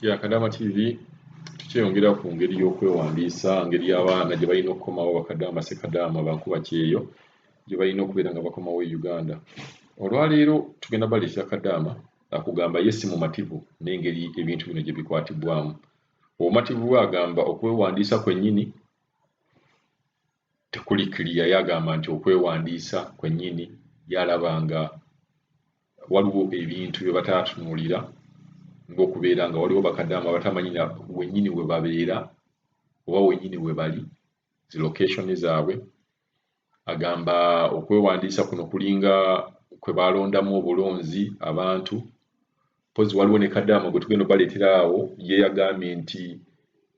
Ya Kadama TV tukyeyongera ku ngeri y'okwewandiisa ngeri y'abaana gye balina okukomawo Bakadaama Ssekadaama bankuba kyeyo gye balina okubeera nga bakomawo e Uganda. Olwaleero tugenda baleetera Kadaama akugamba ye si mumativu n'engeri ebintu bino gye bikwatibwamu. Obumativu bwe agamba okwewandiisa kwennyini tekuli kiriya, yagamba nti okwewandiisa kwennyini yalaba nga waliwo ebintu bye batatunuulira ng'okubeera nga waliwo Bakadaama batamanyi wennyini we babeera oba wennyini we bali, zi location zaabwe. Agamba okwewandiisa kuno kulinga kwe balondamu obulonzi abantu. Mpozi waliwo ne Kadaama gwe tugenda baleetera awo, ye yagambye nti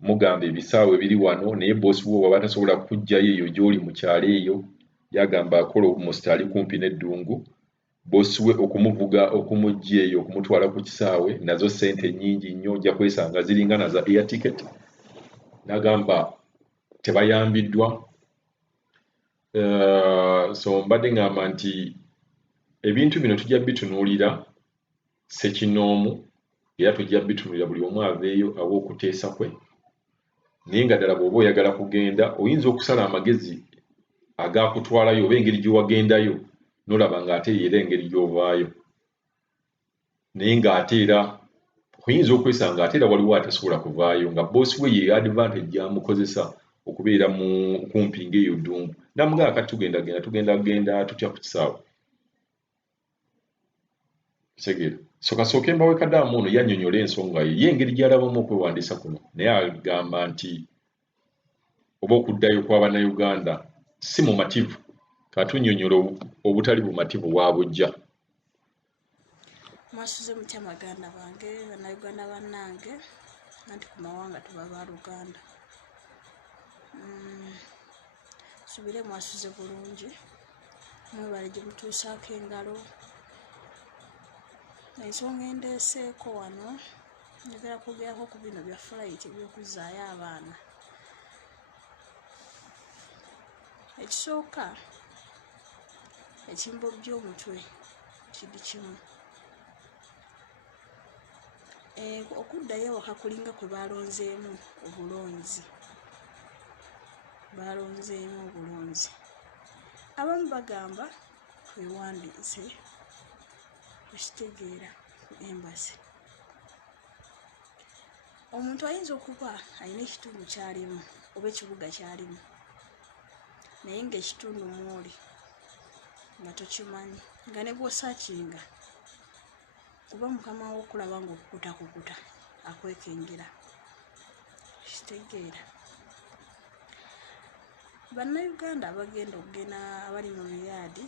mugamba ebisaawe biri wano naye boosi wo bw'aba tasobola kuggyayo eyo gy'oli mu kyalo eyo, yagamba akola omusita ali kumpi n'eddungu. Boosi we okumuvuga okumugya eyo okumutwala ku kisaawe nazo ssente nnyingi nnyo, ojja kwesanga ziringa na za air ticket. N'agamba tebayambiddwa. So mbadde ngamba nti ebintu bino tujja bitunuulira ssekinoomu era tujja bitunuulira buli omu aveeyo awo okuteesa kwe. Naye nga ddala bw'oba oyagala kugenda oyinza okusala amagezi agakutwalayo oba engeri gye wagendayo n'olaba ng'ate era engeri gy'ovaayo. Naye ng'ate era oyinza okwesanga ate era waliwo atasobola kuvaayo nga boosi we ye advantage gy'amukozesa okubeera mu kumpi ng'eyo ddungu. Namugamba kati tugenda tutya ku kisaawe. Kitegeera. So kasooke mbawe Kadaama ono yannyonnyola ensonga ye engeri gy'alabamu okwewandiisa kuno, naye agamba nti oba okuddayo kw'Abannayuganda si mumativu. Katunnyonnyola obutali bumativu bwabujja. Mwasuze mutya baganda bange, Bannayuganda bannange, anti ku mawanga tuba Baaluganda. Subire mwasuze bulungi, mwebale gye mutuusaako engalo. Ensonga endeeseeko wano njagala kwogerako ku bino bya flight eby'okuzzaayo abaana. Ekisooka ekimbo by'omutwe kidi kimu. Okuddayo ewaka kulinga kwe balonzeemu obulonzi. Balonzeemu obulonzi. Abamu bagamba twewandiise tukitegeera ku embassy. Omuntu ayinza okuba alina ekitundu ky'alimu oba ekibuga ky'alimu naye ng'ekitundu mw'oli nga tokimanyi, nga ne bw'osaakinga oba mukama wo okulaba ng'okukutakukuta akwekengera. Kitegeera. Bannayuganda abagenda abali mu miyaadi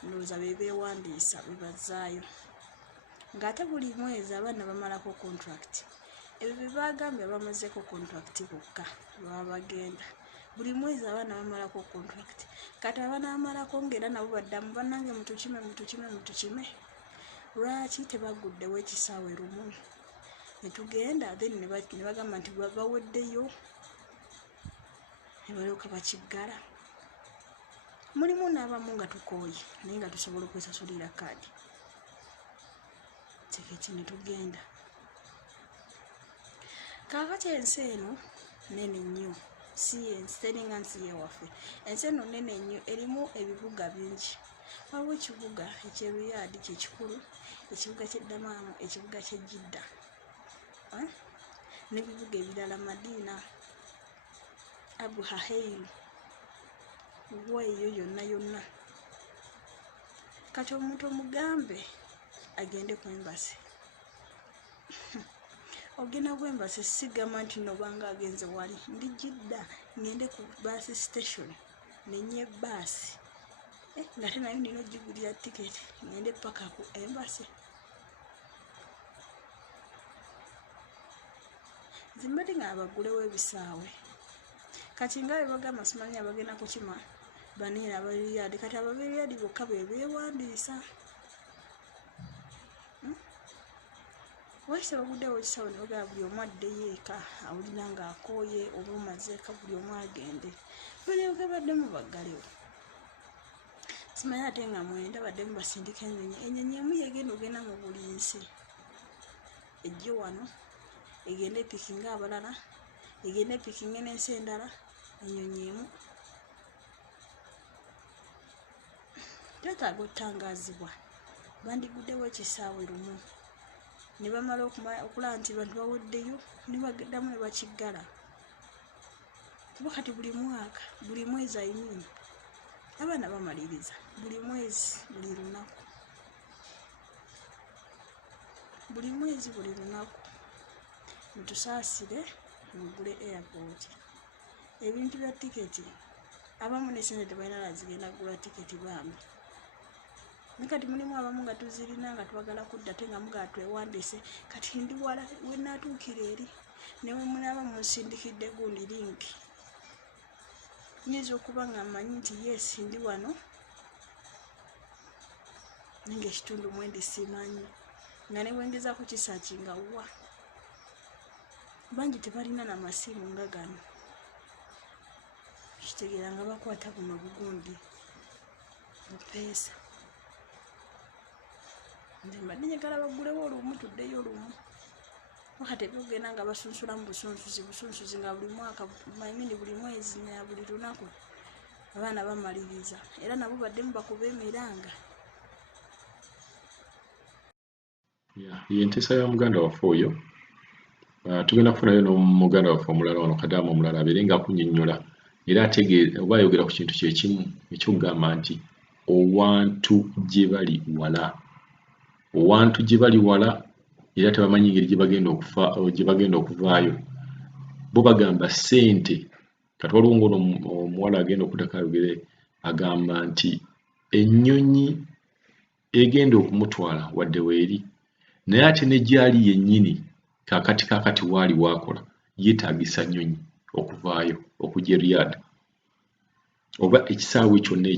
ndowooza be beewandiisa be bazzaayo, ng'ate buli mwezi abaana bamalako contract. Ebyo bye baagambye bamazeeko contract bokka baba bagenda. Buli mwezi abaana bamalako contract. Kati abaana bamalako ng'era nabo baddamu bannange mutukime. Lwaki tebaguddewo ekisaawe lumu? Ne tugenda then ne bagamba nti baweddeyo ne balyoka bakiggala. Mulimu n'abamu nga tukooye naye nga tusobola okwesasulira kaadi. Tiketi ne tugenda. Kaakati ensi eno nene nnyo. Teringa nsi yewaffe. Ensi eno nene nnyo, erimu ebibuga bingi. Waliwo ekibuga eky'e Riyadh kye kikulu, ekibuga ky'e Dammam, ekibuga ky'e Jidda. N'ebibuga ebirala Madiina, Abu Haheil, eyo yonna. Kati omuntu omugambe agende ku embassy. Ogenda ku embassy sigamba nti nobanga agenze wali. Ndi Jidda ngende ku bus station nenye bbaasi. Nga te nayo nina ogigulira tiketi ngende paka ku embassy. Zimbadde nga abagulewo ebisaawe. Kati nga bagamba simanyi abagenda kukima baniina abaliyadi, kati ababeriyadi bokka be beewandiisa. Lwaki tebaguddewo ekisaawe ne bagamba buli omu addeyo eka awulira ng'akooye oba omaze eka buli omu agende. Bwe baddemu baggalewo. Simanyi ate nga mwenda baddemu basindika ennyonyi. Ennyonyi emu yegenda ogenda mu buli nsi. ejje wano egende pikinga abalala egende pikinga n'ensi endala ennyonyi emu tetaaga otangazibwa bandiguddewo ekisaawe lumu ne bamala okulaba nti bantu baweddeyo ne bageddamu ne bakiggala kuba kati buli mwaka buli mwezi ayimini abaana bamaliriza buli mwezi buli lunaku buli mwezi buli lunaku mutusaasire mugule airport ebintu bya tiketi abamu n'esente tebalina nazigenda kugula tiketi bambi nekati mulimu abamu nga tuzirina nga twagala kudda te nga mugala twewandiise kati ndi wala wenatuukira eri newe munaba munsindikidde gundi linki nyinza okuba nga mmanyi nti yes ndi wano nange ekitundu mwendi simanyi nga ne bwengeza ku kisaakinga wa bangi tebalina n'amasimu nga gano kitegeera nga bakwata buno bugundi bupeesa nze mbadde njagala baggulewo olumu tuddeyo olumu wakati ebyogenda nga basunsulamu busunsuzi nga buli mwaka mayimini buli mwezi na buli lunaku abaana bamaliriza era nabo baddemu bakuba emiranga yenteesa ya muganda waffe oyo tugenda kufunayo n'omuganda waffe omulala wano Kadaama omulala abeere nga akunnyonnyola era oba ayogera ku kintu kyekimu ekyokugamba nti owantu gye bali wala owantu gye bali wala era tebamanyi engeri gye bagenda okuvaayo bo bagamba ssente kati waliwo ng'ono omuwala agenda okuddako ayogere agamba nti ennyonyi egenda okumutwala wadde weeri naye ate ne gyali yennyini kakati waali waakola yeetaagisa nnyonyi okuvaayo okujja Riyadh oba ekisaawe kyonna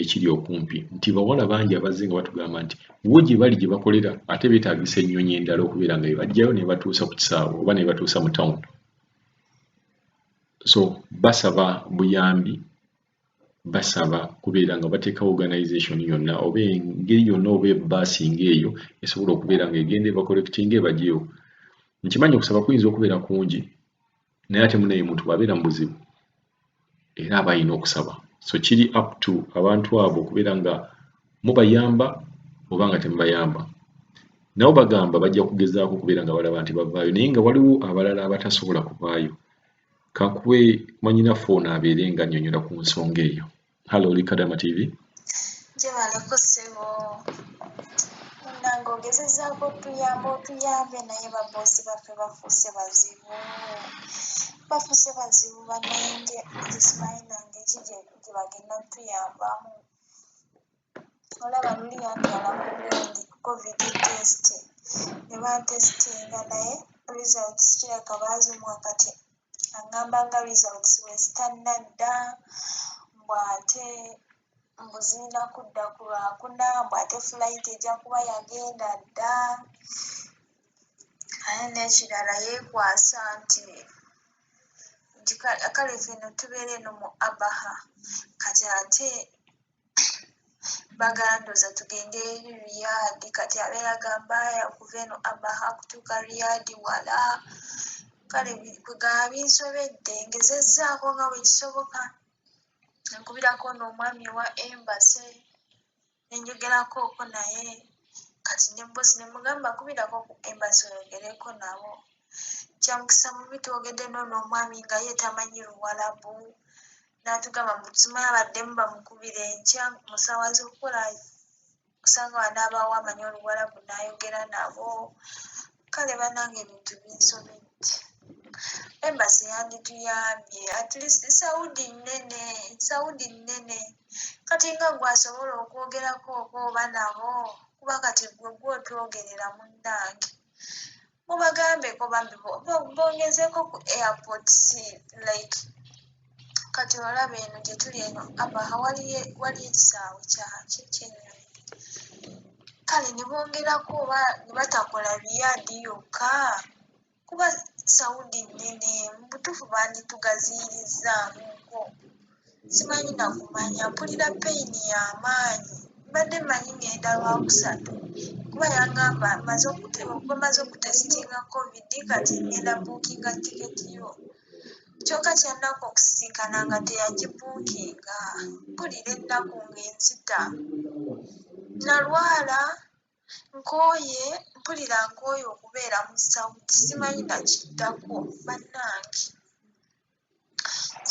ekiri okumpi nti bawala bangi abazze nga batugamba nti wo gye bali gye bakolera ate beetaagisa ennyonyi endala okubeera nga bebajjayo ne batuusa ku kisaawe oba ne batuusa mu town so basaba buyambi basaba kubeera nga bateekawo organization yonna oba engeri yonna oba ebbaasi ng'eyo esobola okubeera nga egenda ebakolekitinga ebagyeyo nkimanyi okusaba kuyinza okubeera kungi naye ate munaye muntu bw'abeera mu buzibu era aba alina okusaba so kiri up to abantu abo okubeera nga mubayamba oba nga temubayamba nabo bagamba bajja kugezaako okubeera nga balaba nti bavaayo naye nga waliwo abalala abatasobola kuvaayo kakuwe mwanyina foona abeere nga annyonnyola ku nsonga eyo halo oli Kadaama TV gyebaleko ssebo nange ogezezaako otuyambe naye baboosi baffe bafuuse bazibu banenge simanyi nange eki gye bagenda ntuyambamu olaba luli yantwala mu gundi covid test ne bantesitinga naye results kireka baazimuwa kati agamba nga results wezitannadda mbw ate mbuzirina kudda ku Lwakuna mbw ate flight ejja kuba yagenda dda aye n'ekirala yeekwasa nti kale feno tubeere eno mu Abaha kati ate bagandoza tugende eri Riyadh kati abeera gamba okuva eno Abaha kutuuka Riyadh wala kale kwegaba binsobedde ngezezzaako nga bwe kisoboka nkubirako n'omwami wa embassy nenjogerako naye kati ne bosi nemugamba kubirako ku embassy oyogereko nabo kyamukisa mubi twogedde n'omwami nga ye tamanyi Luwalabu n'atugamba mutusimaye abaddemu bamukubira enkya mu ssaawa z'okukola osanga wanaabaawo amanyi Oluwalabu n'ayogera nabo kale bannange ebintu binsobedde embassy yandituyambye at least Saudi nnene kati nga gwasobola okwogerako oba nabo kuba kati gwe otwogerera munnange mubagambeko bambi bongezeeko ku airports like kati olaba eno gye tuli eno Abaha wali ekisaawe ky'ennyonyi kale ne bongerako oba ne batakola Riyadh yokka kuba Saudi nnene mu butuufu banditugaziyirizaamuko simanyi nakumanya mpulira peyini y'amaanyi mbadde mmanyi ngenda Lwakusatu kuba kuba yangamba maze okutesitinga covid kati ngenda buukinga tiketi yo kyokka kyannako okusisinkana nga teyagibuukinga mpulira ennaku ng'enzita nalwala nkooye mpulira nkooye okubeera mu sawuti simanyi nakiddako bannange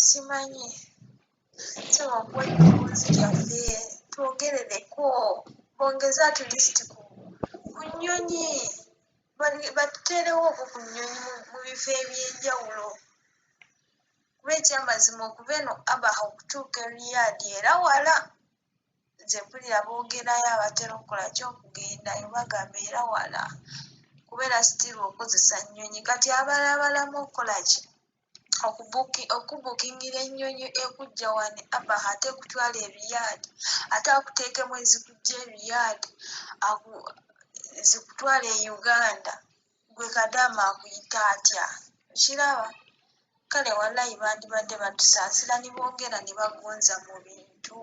simanyi nsaba okuwa eddoboozi lyaffe twogerereko bongeze at least ku nnyonyi batuteerewo okwo ku nnyonyi mu bifo eby'enjawulo kuba ekyamazima okuva eno abaha okutuuka eriyadi era wala nze mpulira boogerayo abatera okukola kyokugendayo bagamba era wala kubeera sitiru okozesa nnyonyi kati abalabalamu okukolaki okubukingira ennyonyi ekujja wano abaha ate ekutwala eriyadi ate akuteekemu ezikujja eriyadi zikutwala e Uganda gwe Kadaama akuyita atya kiraba kale wallahi bandibadde batusaasira ne bongera ne bagonza mu bintu